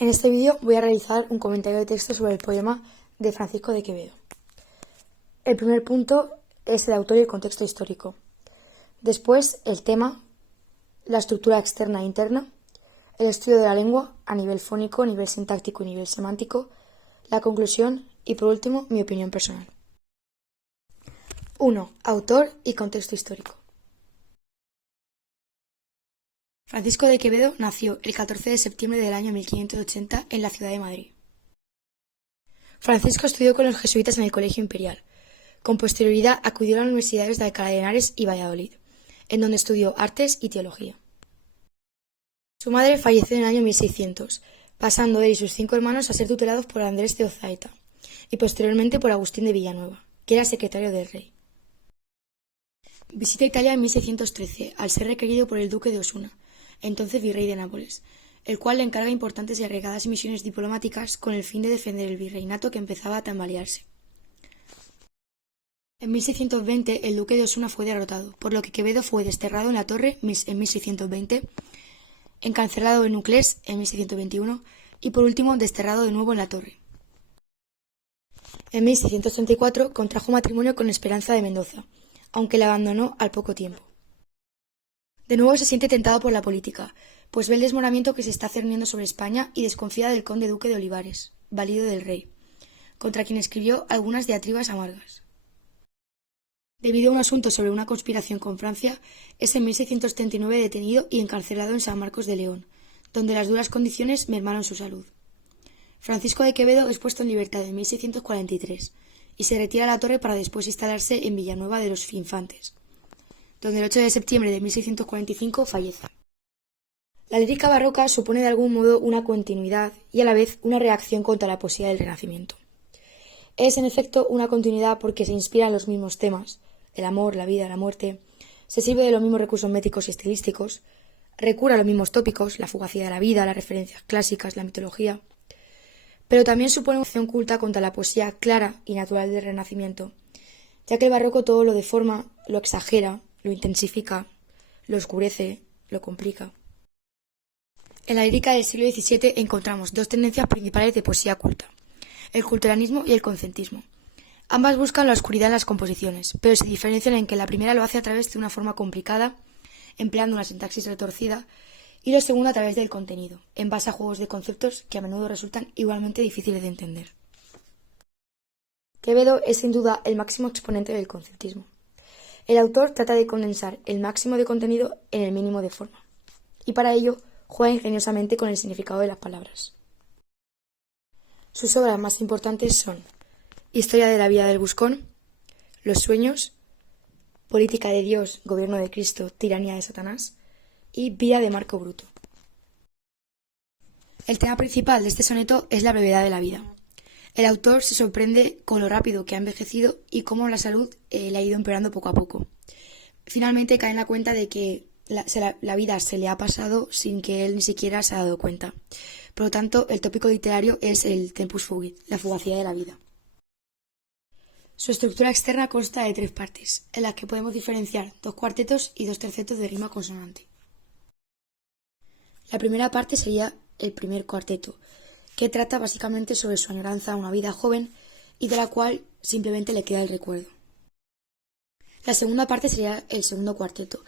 En este vídeo voy a realizar un comentario de texto sobre el poema de Francisco de Quevedo. El primer punto es el autor y el contexto histórico. Después, el tema, la estructura externa e interna, el estudio de la lengua a nivel fónico, nivel sintáctico y nivel semántico, la conclusión y, por último, mi opinión personal. 1. Autor y contexto histórico. Francisco de Quevedo nació el 14 de septiembre del año 1580 en la ciudad de Madrid. Francisco estudió con los jesuitas en el Colegio Imperial. Con posterioridad acudió a las universidades de Alcalá de Henares y Valladolid, en donde estudió artes y teología. Su madre falleció en el año 1600, pasando él y sus 5 hermanos a ser tutelados por Andrés de Ozaeta y posteriormente por Agustín de Villanueva, que era secretario del rey. Visita Italia en 1613, al ser requerido por el duque de Osuna, entonces virrey de Nápoles, el cual le encarga importantes y arriesgadas misiones diplomáticas con el fin de defender el virreinato que empezaba a tambalearse. En 1620 el duque de Osuna fue derrotado, por lo que Quevedo fue desterrado en la Torre en 1620, encarcelado en Nuclés en 1621 y por último desterrado de nuevo en la Torre. En 1634 contrajo matrimonio con Esperanza de Mendoza, aunque la abandonó al poco tiempo. De nuevo se siente tentado por la política, pues ve el desmoronamiento que se está cerniendo sobre España y desconfía del conde duque de Olivares, valido del rey, contra quien escribió algunas diatribas amargas. Debido a un asunto sobre una conspiración con Francia, es en 1639 detenido y encarcelado en San Marcos de León, donde las duras condiciones mermaron su salud. Francisco de Quevedo es puesto en libertad en 1643 y se retira a la Torre para después instalarse en Villanueva de los Infantes, donde el 8 de septiembre de 1645 fallece. La lírica barroca supone de algún modo una continuidad y a la vez una reacción contra la poesía del Renacimiento. Es en efecto una continuidad porque se inspira en los mismos temas, el amor, la vida, la muerte, se sirve de los mismos recursos métricos y estilísticos, recurre a los mismos tópicos, la fugacidad de la vida, las referencias clásicas, la mitología, pero también supone una acción culta contra la poesía clara y natural del Renacimiento, ya que el barroco todo lo deforma, lo exagera, lo intensifica, lo oscurece, lo complica. En la lírica del siglo XVII encontramos dos tendencias principales de poesía culta: el culturanismo y el concentismo. Ambas buscan la oscuridad en las composiciones, pero se diferencian en que la primera lo hace a través de una forma complicada, empleando una sintaxis retorcida, y la segunda a través del contenido, en base a juegos de conceptos que a menudo resultan igualmente difíciles de entender. Quevedo es sin duda el máximo exponente del conceptismo. El autor trata de condensar el máximo de contenido en el mínimo de forma, y para ello juega ingeniosamente con el significado de las palabras. Sus obras más importantes son Historia de la vida del Buscón, Los sueños, Política de Dios, Gobierno de Cristo, Tiranía de Satanás y Vida de Marco Bruto. El tema principal de este soneto es la brevedad de la vida. El autor se sorprende con lo rápido que ha envejecido y cómo la salud le ha ido empeorando poco a poco. Finalmente cae en la cuenta de que la vida se le ha pasado sin que él ni siquiera se ha dado cuenta. Por lo tanto, el tópico literario es el tempus fugit, la fugacidad de la vida. Su estructura externa consta de 3 partes, en las que podemos diferenciar 2 cuartetos y 2 tercetos de rima consonante. La primera parte sería el primer cuarteto, que trata básicamente sobre su añoranza a una vida joven y de la cual simplemente le queda el recuerdo. La segunda parte sería el segundo cuarteto,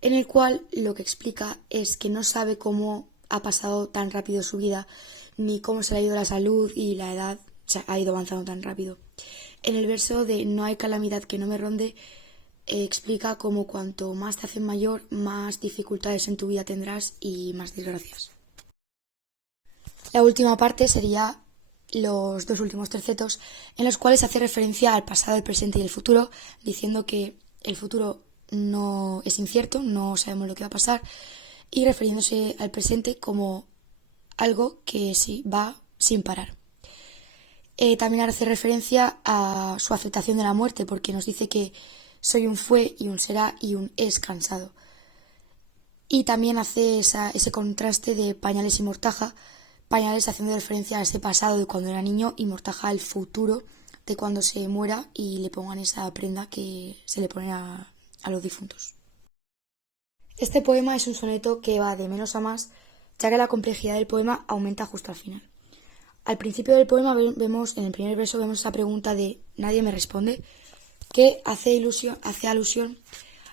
en el cual lo que explica es que no sabe cómo ha pasado tan rápido su vida, ni cómo se le ha ido la salud y la edad ha ido avanzando tan rápido. En el verso de No hay calamidad que no me ronde, explica cómo cuanto más te haces mayor, más dificultades en tu vida tendrás y más desgracias. La última parte sería los 2 últimos tercetos, en los cuales hace referencia al pasado, el presente y el futuro, diciendo que el futuro no es incierto, no sabemos lo que va a pasar, y refiriéndose al presente como algo que sí va sin parar. También hace referencia a su aceptación de la muerte, porque nos dice que soy un fue y un será y un es cansado. Y también hace ese contraste de pañales y mortaja, pañales haciendo referencia a ese pasado de cuando era niño y mortaja al futuro de cuando se muera y le pongan esa prenda que se le pone a los difuntos. Este poema es un soneto que va de menos a más, ya que la complejidad del poema aumenta justo al final. Al principio del poema vemos, en el primer verso, vemos esa pregunta de nadie me responde, que hace alusión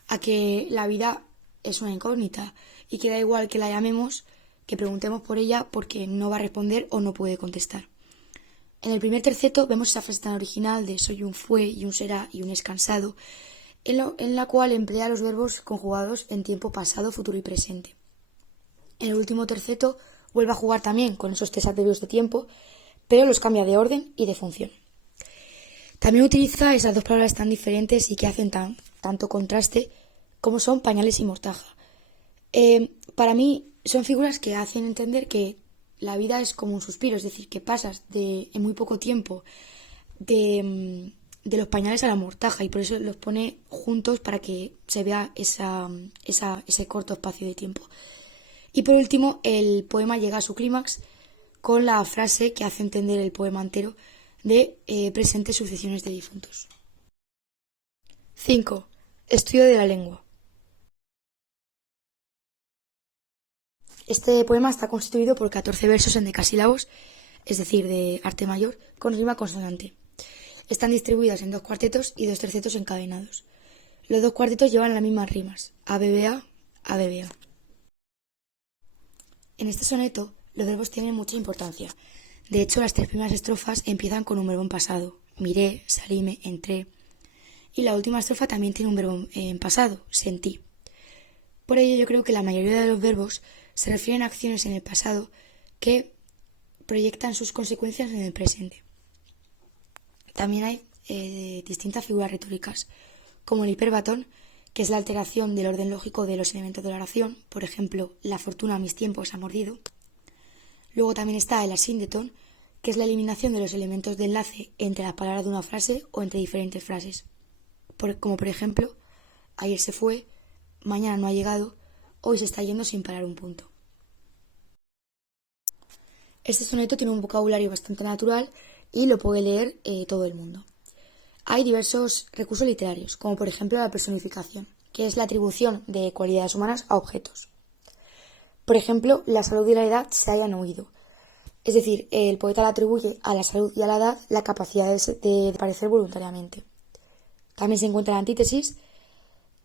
a que la vida es una incógnita y que da igual que la llamemos, que preguntemos por ella porque no va a responder o no puede contestar. En el primer terceto vemos esa frase tan original de soy un fue y un será y un es cansado, en la cual emplea los verbos conjugados en tiempo pasado, futuro y presente. En el último terceto vuelve a jugar también con esos tres adverbios de tiempo, pero los cambia de orden y de función. También utiliza esas dos palabras tan diferentes y que hacen tanto contraste como son pañales y mortaja. Para mí son figuras que hacen entender que la vida es como un suspiro, es decir, que pasas en muy poco tiempo de los pañales a la mortaja y por eso los pone juntos para que se vea ese corto espacio de tiempo. Y por último, el poema llega a su clímax con la frase que hace entender el poema entero de presentes sucesiones de difuntos. 5. Estudio de la lengua. Este poema está constituido por 14 versos en decasílabos, es decir, de arte mayor, con rima consonante. Están distribuidas en 2 cuartetos y 2 tercetos encadenados. Los 2 cuartetos llevan las mismas rimas, ABBA, ABBA. En este soneto, los verbos tienen mucha importancia. De hecho, las 3 primeras estrofas empiezan con un verbo en pasado, miré, salíme, entré. Y la última estrofa también tiene un verbo en pasado, sentí. Por ello, yo creo que la mayoría de los verbos se refieren a acciones en el pasado que proyectan sus consecuencias en el presente. También hay distintas figuras retóricas, como el hiperbatón, que es la alteración del orden lógico de los elementos de la oración, por ejemplo, la fortuna a mis tiempos ha mordido. Luego también está el asíndetón, que es la eliminación de los elementos de enlace entre las palabras de una frase o entre diferentes frases, como por ejemplo, ayer se fue, mañana no ha llegado, hoy se está yendo sin parar un punto. Este soneto tiene un vocabulario bastante natural y lo puede leer todo el mundo. Hay diversos recursos literarios, como por ejemplo la personificación, que es la atribución de cualidades humanas a objetos. Por ejemplo, la salud y la edad se hayan oído. Es decir, el poeta le atribuye a la salud y a la edad la capacidad de parecer voluntariamente. También se encuentra la antítesis,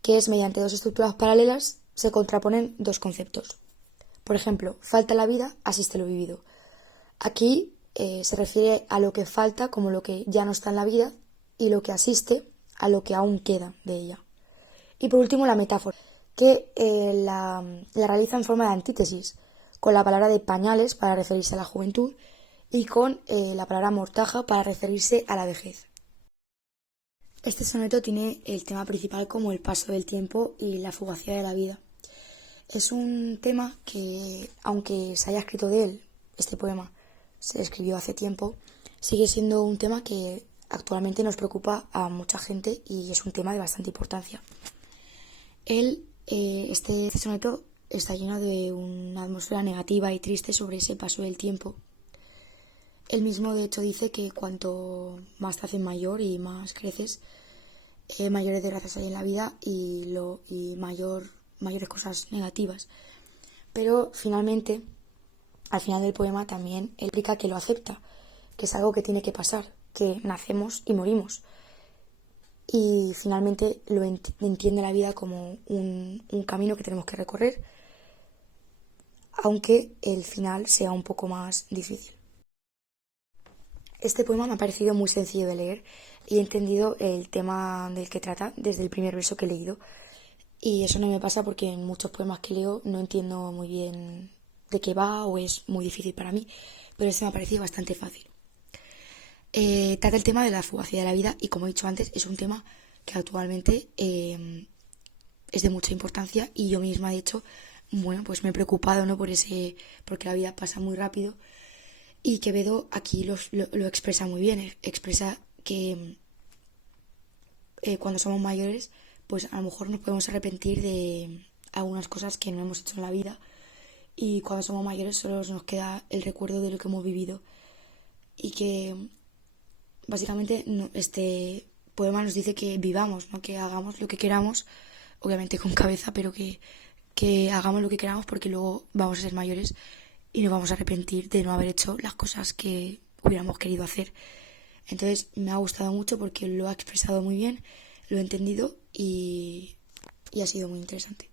que es mediante 2 estructuras paralelas se contraponen 2 conceptos. Por ejemplo, falta la vida, asiste lo vivido. Aquí se refiere a lo que falta como lo que ya no está en la vida y lo que asiste a lo que aún queda de ella. Y por último, la metáfora, que la realiza en forma de antítesis, con la palabra de pañales para referirse a la juventud y con la palabra mortaja para referirse a la vejez. Este soneto tiene el tema principal como el paso del tiempo y la fugacidad de la vida. Es un tema que, aunque se haya escrito de él, este poema se escribió hace tiempo, sigue siendo un tema que actualmente nos preocupa a mucha gente y es un tema de bastante importancia. Este soneto está lleno de una atmósfera negativa y triste sobre ese paso del tiempo. Él mismo, de hecho, dice que cuanto más te haces mayor y más creces, mayores desgracias hay en la vida y mayores cosas negativas. Pero finalmente, al final del poema también él explica que lo acepta, que es algo que tiene que pasar, que nacemos y morimos. Y finalmente lo entiende la vida como un camino que tenemos que recorrer, aunque el final sea un poco más difícil. Este poema me ha parecido muy sencillo de leer y he entendido el tema del que trata desde el primer verso que he leído. Y eso no me pasa porque en muchos poemas que leo no entiendo muy bien de qué va o es muy difícil para mí, pero este me ha parecido bastante fácil. Trata el tema de la fugacidad de la vida y, como he dicho antes, es un tema que actualmente es de mucha importancia y yo misma, de hecho, bueno, pues me he preocupado, ¿no? Porque la vida pasa muy rápido y Quevedo aquí lo expresa muy bien, expresa que cuando somos mayores, pues a lo mejor nos podemos arrepentir de algunas cosas que no hemos hecho en la vida y cuando somos mayores solo nos queda el recuerdo de lo que hemos vivido y que básicamente este poema nos dice que vivamos, ¿no? Que hagamos lo que queramos, obviamente con cabeza, pero que que hagamos lo que queramos porque luego vamos a ser mayores y nos vamos a arrepentir de no haber hecho las cosas que hubiéramos querido hacer. Entonces me ha gustado mucho porque lo ha expresado muy bien, lo he entendido y ha sido muy interesante.